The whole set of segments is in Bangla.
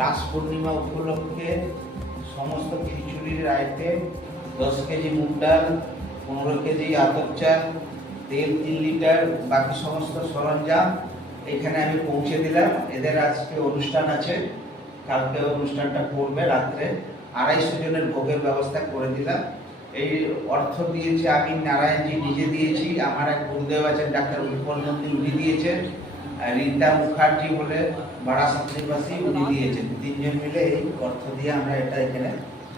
রাস পূর্ণিমা উপলক্ষে সমস্ত খিচুড়ির আইটেম 10 কেজি মুগ ডাল, 15 কেজি আতপ চাল, তেল 3 লিটার, বাকি সমস্ত সরঞ্জাম এখানে আমি পৌঁছে দিলাম। এদের আজকে অনুষ্ঠান আছে, কালকে অনুষ্ঠানটা করবে রাত্রে। 250 জনের ভোগের ব্যবস্থা করে দিলাম। এই অর্থ দিয়েছে আমি, নারায়ণজি নিজে দিয়েছি, আমার এক গুরুদেব আছেন ডাক্তার উৎপল নন্দী, উনি দিয়েছেন, আর রীতা মুখার্জি বলে বারাসাত নিবাসী, উনি দিয়েছেন। 3 জন মিলে এই অর্থ দিয়ে আমরা এটা এখানে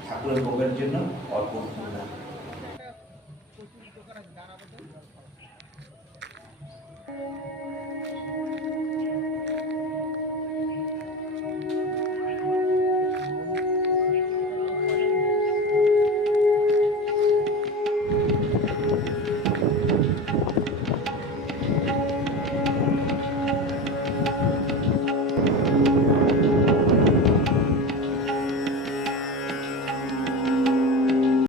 ঠাকুরের ভোগের জন্য অর্পণ করলাম।